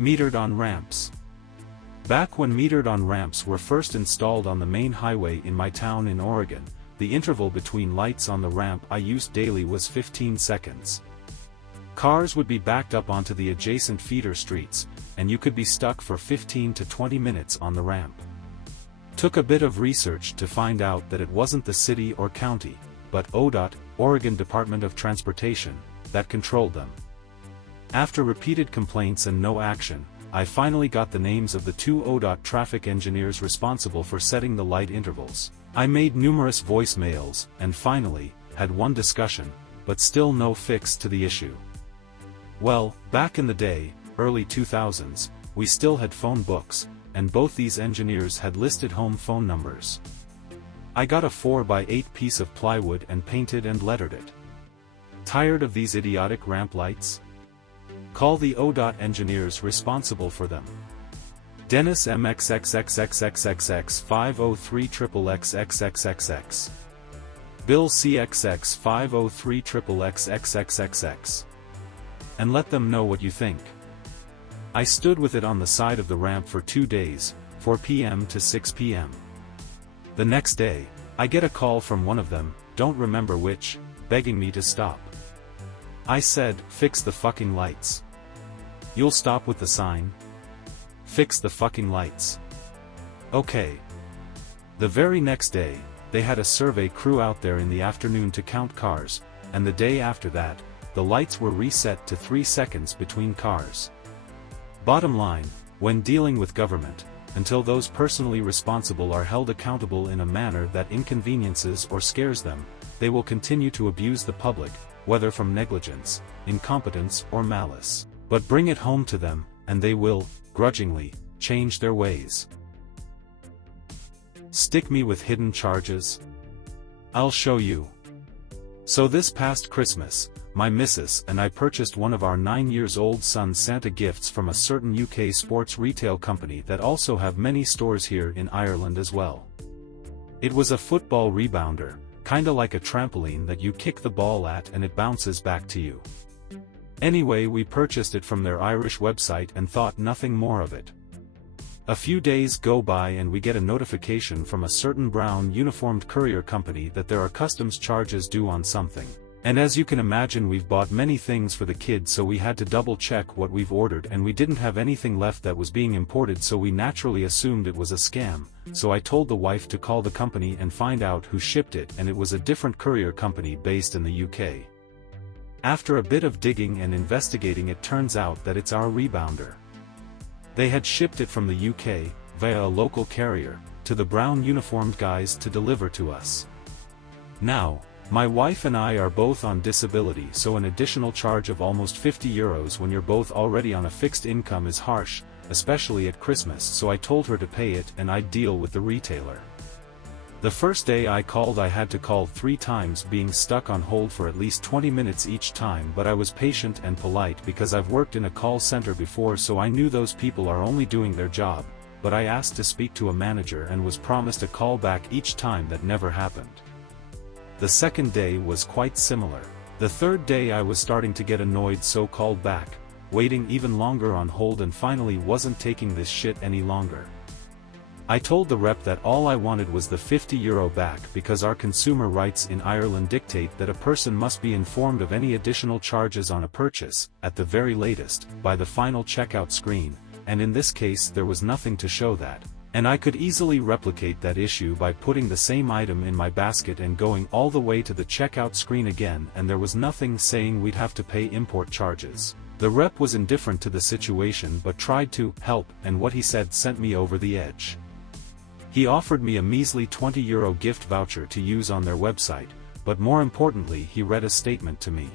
Metered on ramps. Back when metered on ramps were first installed on the main highway in my town in Oregon, the interval between lights on the ramp I used daily was 15 seconds. Cars would be backed up onto the adjacent feeder streets, and you could be stuck for 15 to 20 minutes on the ramp. Took a bit of research to find out that it wasn't the city or county, but ODOT, Oregon Department of Transportation, that controlled them. After repeated complaints and no action, I finally got the names of the 2 ODOT traffic engineers responsible for setting the light intervals. I made numerous voicemails, and finally, had one discussion, but still no fix to the issue. Well, back in the day, early 2000s, we still had phone books, and both these engineers had listed home phone numbers. I got a 4x8 piece of plywood and painted and lettered it. Tired of these idiotic ramp lights? Call the ODOT engineers responsible for them. Dennis MXXXXXXX 503XXXXXXX. Bill CXX 503XXXXXX. And let them know what you think. I stood with it on the side of the ramp for 2 days, 4 p.m. to 6 p.m. The next day, I get a call from one of them, don't remember which, begging me to stop. I said, fix the fucking lights. You'll stop with the sign? Fix the fucking lights. Okay. The very next day, they had a survey crew out there in the afternoon to count cars, and the day after that, the lights were reset to 3 seconds between cars. Bottom line, when dealing with government, until those personally responsible are held accountable in a manner that inconveniences or scares them, they will continue to abuse the public, whether from negligence, incompetence or malice. But bring it home to them, and they will, grudgingly, change their ways. Stick me with hidden charges? I'll show you. So this past Christmas, my missus and I purchased one of our 9-year-old son's Santa gifts from a certain UK sports retail company that also have many stores here in Ireland as well. It was a football rebounder, kinda like a trampoline that you kick the ball at and it bounces back to you. Anyway, we purchased it from their Irish website and thought nothing more of it. A few days go by and we get a notification from a certain brown uniformed courier company that there are customs charges due on something. And as you can imagine, we've bought many things for the kids, so we had to double check what we've ordered, and we didn't have anything left that was being imported, so we naturally assumed it was a scam. So I told the wife to call the company and find out who shipped it, and it was a different courier company based in the UK. After a bit of digging and investigating, it turns out that it's our rebounder. They had shipped it from the UK, via a local carrier, to the brown uniformed guys to deliver to us. Now, my wife and I are both on disability, so an additional charge of almost €50 when you're both already on a fixed income is harsh, especially at Christmas, so I told her to pay it and I'd deal with the retailer. The first day I called, I had to call 3 times, being stuck on hold for at least 20 minutes each time, but I was patient and polite because I've worked in a call center before, so I knew those people are only doing their job, but I asked to speak to a manager and was promised a call back each time. That never happened. The second day was quite similar. The third day I was starting to get annoyed, so called back, waiting even longer on hold, and finally wasn't taking this shit any longer. I told the rep that all I wanted was the €50 back because our consumer rights in Ireland dictate that a person must be informed of any additional charges on a purchase, at the very latest, by the final checkout screen, and in this case there was nothing to show that. And I could easily replicate that issue by putting the same item in my basket and going all the way to the checkout screen again, and there was nothing saying we'd have to pay import charges. The rep was indifferent to the situation but tried to help, and what he said sent me over the edge. He offered me a measly €20 gift voucher to use on their website, but more importantly he read a statement to me.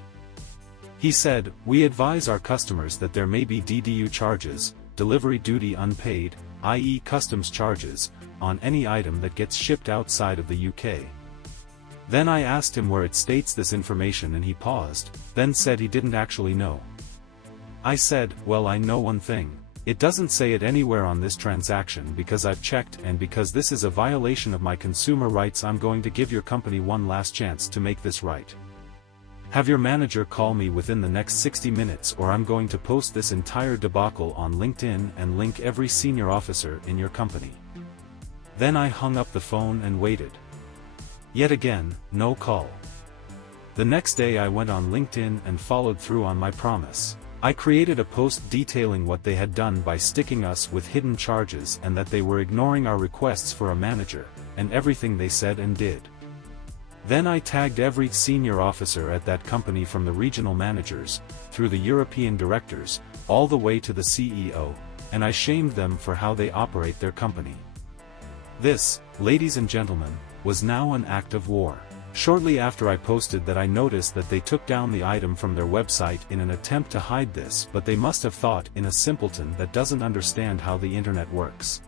He said, "We advise our customers that there may be DDU charges, delivery duty unpaid, i.e. customs charges, on any item that gets shipped outside of the UK." Then I asked him where it states this information, and he paused, then said he didn't actually know. I said, "Well, I know one thing. It doesn't say it anywhere on this transaction because I've checked, and because this is a violation of my consumer rights, I'm going to give your company one last chance to make this right." Have your manager call me within the next 60 minutes or I'm going to post this entire debacle on LinkedIn and link every senior officer in your company. Then I hung up the phone and waited. Yet again, no call. The next day I went on LinkedIn and followed through on my promise. I created a post detailing what they had done by sticking us with hidden charges and that they were ignoring our requests for a manager, and everything they said and did. Then I tagged every senior officer at that company from the regional managers, through the European directors, all the way to the CEO, and I shamed them for how they operate their company. This, ladies and gentlemen, was now an act of war. Shortly after I posted that I noticed that they took down the item from their website in an attempt to hide this, but they must have thought in a simpleton that doesn't understand how the internet works.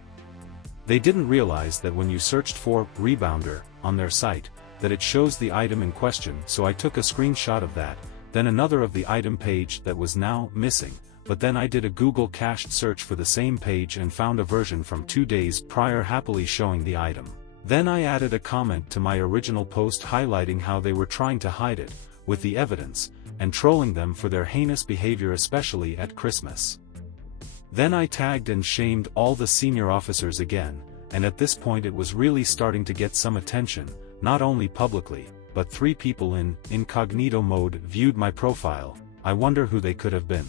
They didn't realize that when you searched for "rebounder" on their site, that it shows the item in question, so I took a screenshot of that, then another of the item page that was now missing, but then I did a Google cached search for the same page and found a version from 2 days prior happily showing the item. Then I added a comment to my original post highlighting how they were trying to hide it, with the evidence, and trolling them for their heinous behavior especially at Christmas. Then I tagged and shamed all the senior officers again, and at this point it was really starting to get some attention, not only publicly, but 3 people in incognito mode viewed my profile. I wonder who they could have been.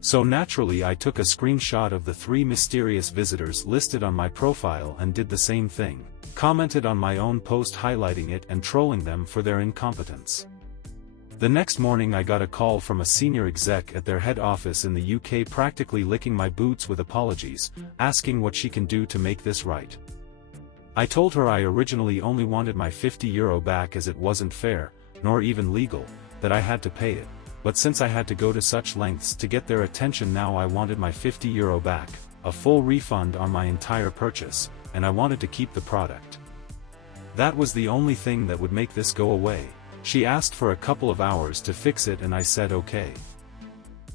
So naturally I took a screenshot of the 3 mysterious visitors listed on my profile and did the same thing, commented on my own post highlighting it and trolling them for their incompetence. The next morning I got a call from a senior exec at their head office in the UK practically licking my boots with apologies, asking what she can do to make this right. I told her I originally only wanted my €50 back as it wasn't fair, nor even legal, that I had to pay it. But since I had to go to such lengths to get their attention, now I wanted my €50 back, a full refund on my entire purchase, and I wanted to keep the product. That was the only thing that would make this go away. She asked for a couple of hours to fix it and I said okay.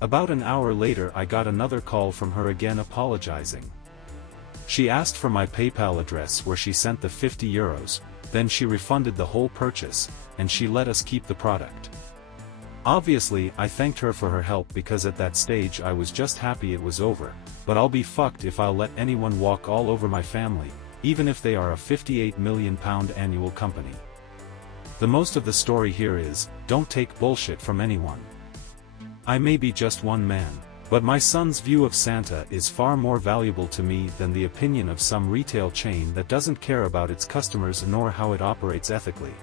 About an hour later I got another call from her again apologizing. She asked for my PayPal address where she sent the €50, then she refunded the whole purchase, and she let us keep the product. Obviously, I thanked her for her help because at that stage I was just happy it was over, but I'll be fucked if I'll let anyone walk all over my family, even if they are a £58 million annual company. The most of the story here is, don't take bullshit from anyone. I may be just one man, but my son's view of Santa is far more valuable to me than the opinion of some retail chain that doesn't care about its customers nor how it operates ethically.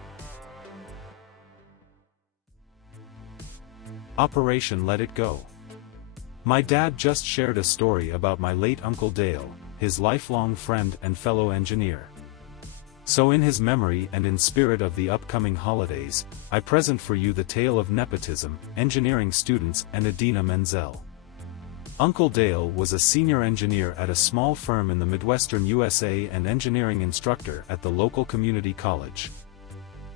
Operation Let It Go. My dad just shared a story about my late Uncle Dale, his lifelong friend and fellow engineer. So in his memory and in spirit of the upcoming holidays, I present for you the tale of nepotism, engineering students and Idina Menzel. Uncle Dale was a senior engineer at a small firm in the Midwestern USA and engineering instructor at the local community college.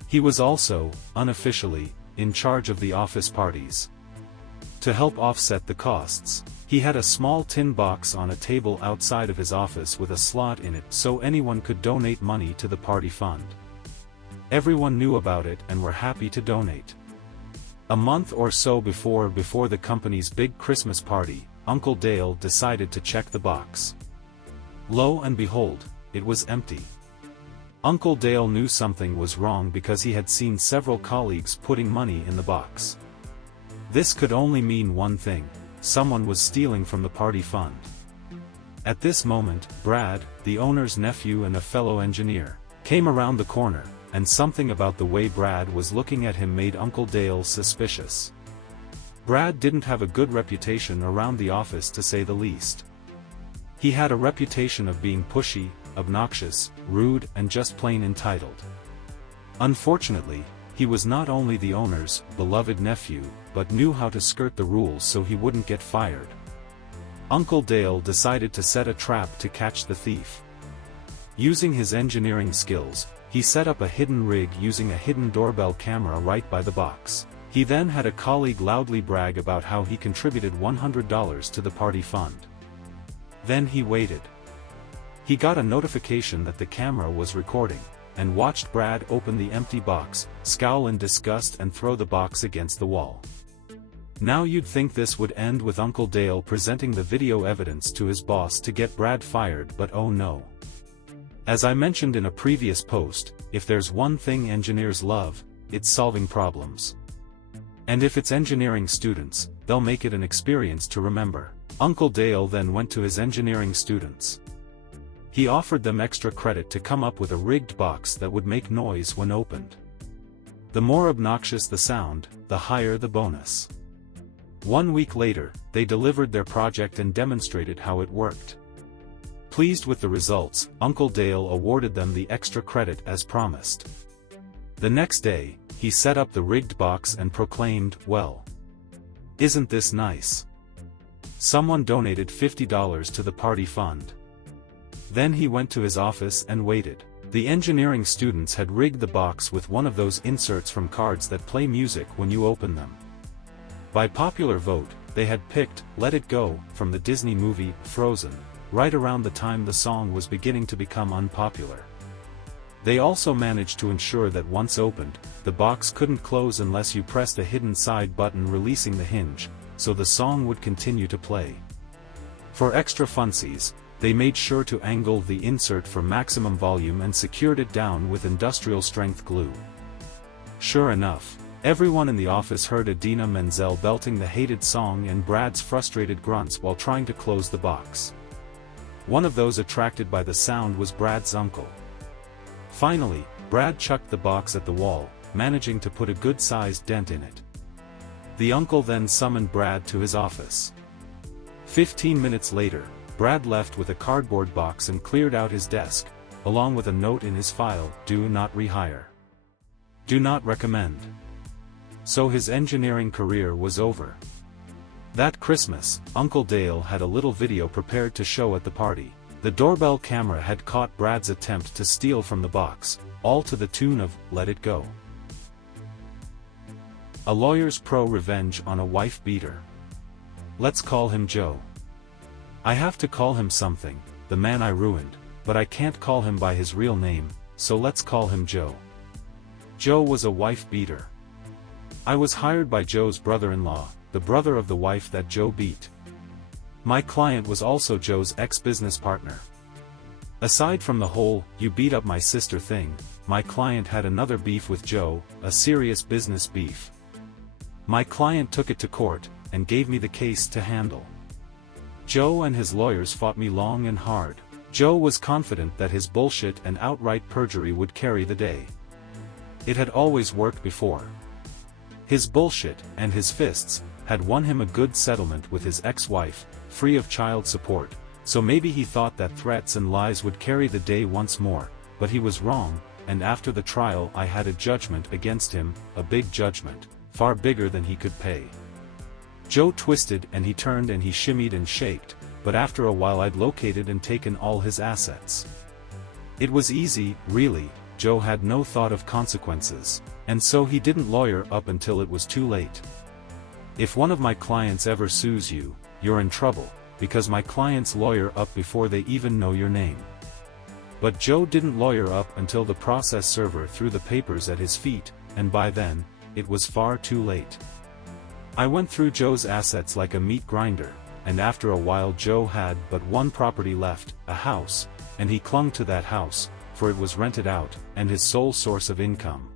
He was also, unofficially, in charge of the office parties. To help offset the costs, he had a small tin box on a table outside of his office with a slot in it so anyone could donate money to the party fund. Everyone knew about it and were happy to donate. A month or so before the company's big Christmas party, Uncle Dale decided to check the box. Lo and behold, it was empty. Uncle Dale knew something was wrong because he had seen several colleagues putting money in the box. This could only mean one thing: someone was stealing from the party fund. At this moment, Brad, the owner's nephew and a fellow engineer, came around the corner, and something about the way Brad was looking at him made Uncle Dale suspicious. Brad didn't have a good reputation around the office to say the least. He had a reputation of being pushy, obnoxious, rude and just plain entitled. Unfortunately, he was not only the owner's beloved nephew, but knew how to skirt the rules so he wouldn't get fired. Uncle Dale decided to set a trap to catch the thief. Using his engineering skills, he set up a hidden rig using a hidden doorbell camera right by the box. He then had a colleague loudly brag about how he contributed $100 to the party fund. Then he waited. He got a notification that the camera was recording. and watched Brad open the empty box, scowl in disgust and throw the box against the wall. Now you'd think this would end with Uncle Dale presenting the video evidence to his boss to get Brad fired, but oh no. As I mentioned in a previous post, if there's one thing engineers love, it's solving problems. And if it's engineering students, they'll make it an experience to remember. Uncle Dale then went to his engineering students. He offered them extra credit to come up with a rigged box that would make noise when opened. The more obnoxious the sound, the higher the bonus. 1 week later, they delivered their project and demonstrated how it worked. Pleased with the results, Uncle Dale awarded them the extra credit as promised. The next day, he set up the rigged box and proclaimed, "Well, isn't this nice?" Someone donated $50 to the party fund. Then he went to his office and waited. The engineering students had rigged the box with one of those inserts from cards that play music when you open them. By popular vote, they had picked "Let It Go" from the Disney movie Frozen, right around the time the song was beginning to become unpopular. They also managed to ensure that once opened, the box couldn't close unless you pressed the hidden side button releasing the hinge, so the song would continue to play. For extra funsies, they made sure to angle the insert for maximum volume and secured it down with industrial-strength glue. Sure enough, everyone in the office heard Idina Menzel belting the hated song and Brad's frustrated grunts while trying to close the box. One of those attracted by the sound was Brad's uncle. Finally, Brad chucked the box at the wall, managing to put a good-sized dent in it. The uncle then summoned Brad to his office. 15 minutes later, Brad left with a cardboard box and cleared out his desk, along with a note in his file: "Do not rehire. Do not recommend." So his engineering career was over. That Christmas, Uncle Dale had a little video prepared to show at the party. The doorbell camera had caught Brad's attempt to steal from the box, all to the tune of "Let It Go." A lawyer's pro-revenge on a wife beater. Let's call him Joe. I have to call him something, the man I ruined, but I can't call him by his real name, so let's call him Joe. Joe was a wife beater. I was hired by Joe's brother-in-law, the brother of the wife that Joe beat. My client was also Joe's ex-business partner. Aside from the whole "you beat up my sister" thing, my client had another beef with Joe, a serious business beef. My client took it to court, and gave me the case to handle. Joe and his lawyers fought me long and hard. Joe was confident that his bullshit and outright perjury would carry the day. It had always worked before. His bullshit, and his fists, had won him a good settlement with his ex-wife, free of child support, so maybe he thought that threats and lies would carry the day once more, but he was wrong, and after the trial I had a judgment against him, a big judgment, far bigger than he could pay. Joe twisted and he turned and he shimmied and shaked, but after a while I'd located and taken all his assets. It was easy, really. Joe had no thought of consequences, and so he didn't lawyer up until it was too late. If one of my clients ever sues you, you're in trouble, because my clients lawyer up before they even know your name. But Joe didn't lawyer up until the process server threw the papers at his feet, and by then, it was far too late. I went through Joe's assets like a meat grinder, and after a while Joe had but one property left, a house, and he clung to that house, for it was rented out, and his sole source of income.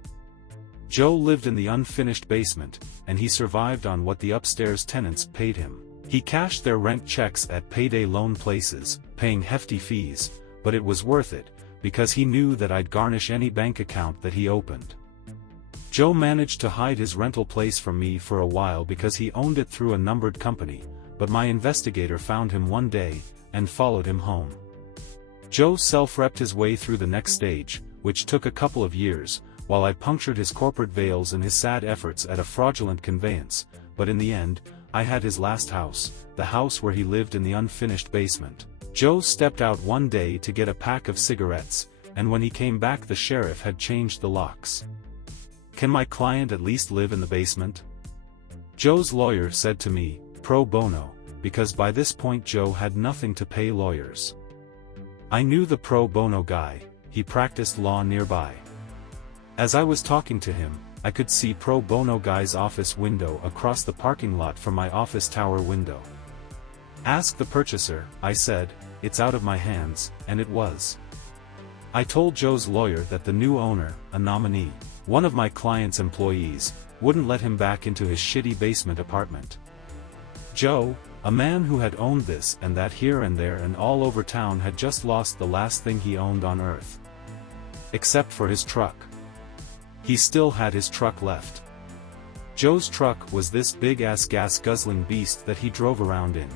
Joe lived in the unfinished basement, and he survived on what the upstairs tenants paid him. He cashed their rent checks at payday loan places, paying hefty fees, but it was worth it, because he knew that I'd garnish any bank account that he opened. Joe managed to hide his rental place from me for a while because he owned it through a numbered company, but my investigator found him one day, and followed him home. Joe self-repped his way through the next stage, which took a couple of years, while I punctured his corporate veils and his sad efforts at a fraudulent conveyance, but in the end, I had his last house, the house where he lived in the unfinished basement. Joe stepped out one day to get a pack of cigarettes, and when he came back the sheriff had changed the locks. Can my client at least live in the basement? Joe's lawyer said to me, pro bono, because by this point Joe had nothing to pay lawyers. I knew the pro bono guy. he practiced law nearby. As I was talking to him, I could see Pro Bono Guy's office window across the parking lot from my office tower window. "Ask the purchaser," I said. "It's out of my hands," and it was. I told Joe's lawyer that the new owner, a nominee, one of my client's employees, wouldn't let him back into his shitty basement apartment. Joe, a man who had owned this and that here and there and all over town, had just lost the last thing he owned on earth. Except for his truck. He still had his truck left. Joe's truck was this big-ass gas-guzzling beast that he drove around in.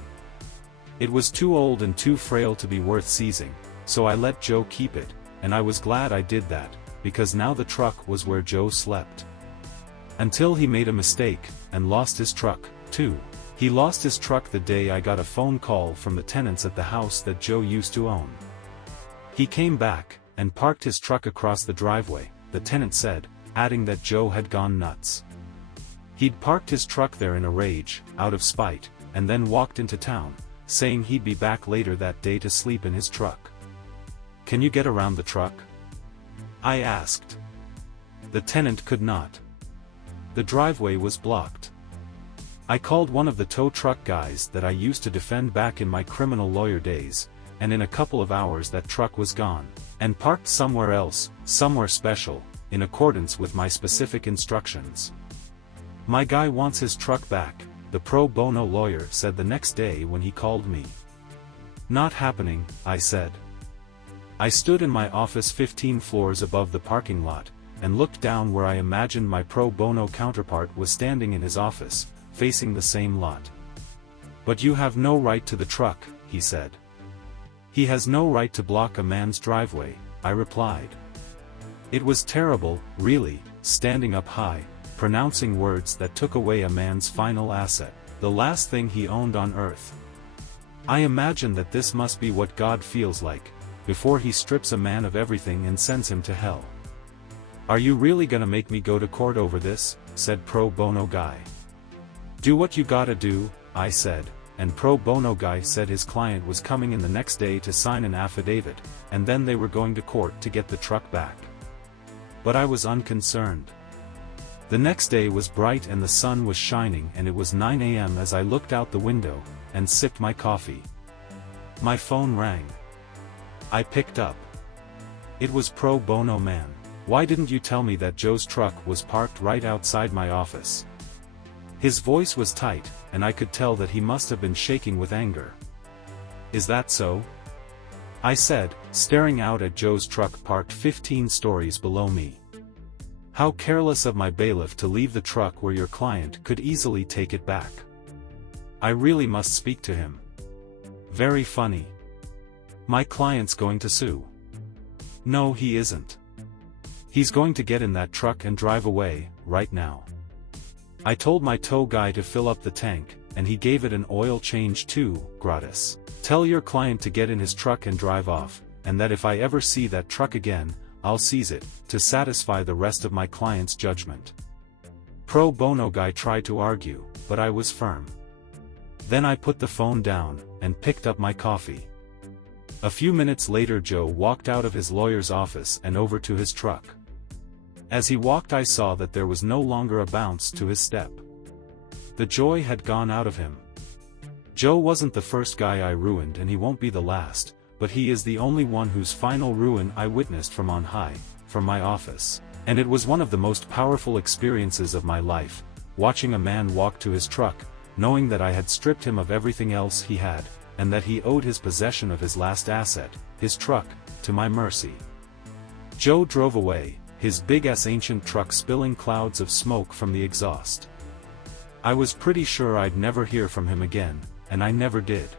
It was too old and too frail to be worth seizing, so I let Joe keep it, and I was glad I did that, because now the truck was where Joe slept. Until he made a mistake, and lost his truck, too. He lost his truck the day I got a phone call from the tenants at the house that Joe used to own. He came back, and parked his truck across the driveway, the tenant said, adding that Joe had gone nuts. He'd parked his truck there in a rage, out of spite, and then walked into town, saying he'd be back later that day to sleep in his truck. "Can you get around the truck?" I asked. The tenant could not. The driveway was blocked. I called one of the tow truck guys that I used to defend back in my criminal lawyer days, and in a couple of hours that truck was gone, and parked somewhere else, somewhere special, in accordance with my specific instructions. "My guy wants his truck back," the pro bono lawyer said the next day when he called me. "Not happening," I said. I stood in my office 15 floors above the parking lot, and looked down where I imagined my pro bono counterpart was standing in his office, facing the same lot. "But you have no right to the truck," he said. "He has no right to block a man's driveway," I replied. It was terrible, really, standing up high, pronouncing words that took away a man's final asset, the last thing he owned on earth. I imagine that this must be what God feels like, before he strips a man of everything and sends him to hell. "Are you really gonna make me go to court over this?" said Pro Bono Guy. "Do what you gotta do," I said, and Pro Bono Guy said his client was coming in the next day to sign an affidavit, and then they were going to court to get the truck back. But I was unconcerned. The next day was bright and the sun was shining, and it was 9 a.m. as I looked out the window, and sipped my coffee. My phone rang. I picked up. It was Pro Bono Man. "Why didn't you tell me that Joe's truck was parked right outside my office?" His voice was tight, and I could tell that he must have been shaking with anger. "Is that so?" I said, staring out at Joe's truck parked 15 stories below me. "How careless of my bailiff to leave the truck where your client could easily take it back. I really must speak to him. Very funny. My client's going to sue." "No, he isn't. He's going to get in that truck and drive away, right now. I told my tow guy to fill up the tank, and he gave it an oil change too, gratis. Tell your client to get in his truck and drive off, and that if I ever see that truck again, I'll seize it, to satisfy the rest of my client's judgment." Pro Bono Guy tried to argue, but I was firm. Then I put the phone down, and picked up my coffee. A few minutes later Joe walked out of his lawyer's office and over to his truck. As he walked I saw that there was no longer a bounce to his step. The joy had gone out of him. Joe wasn't the first guy I ruined, and he won't be the last, but he is the only one whose final ruin I witnessed from on high, from my office. And it was one of the most powerful experiences of my life, watching a man walk to his truck, knowing that I had stripped him of everything else he had, and that he owed his possession of his last asset, his truck, to my mercy. Joe drove away, his big-ass ancient truck spilling clouds of smoke from the exhaust. I was pretty sure I'd never hear from him again, and I never did.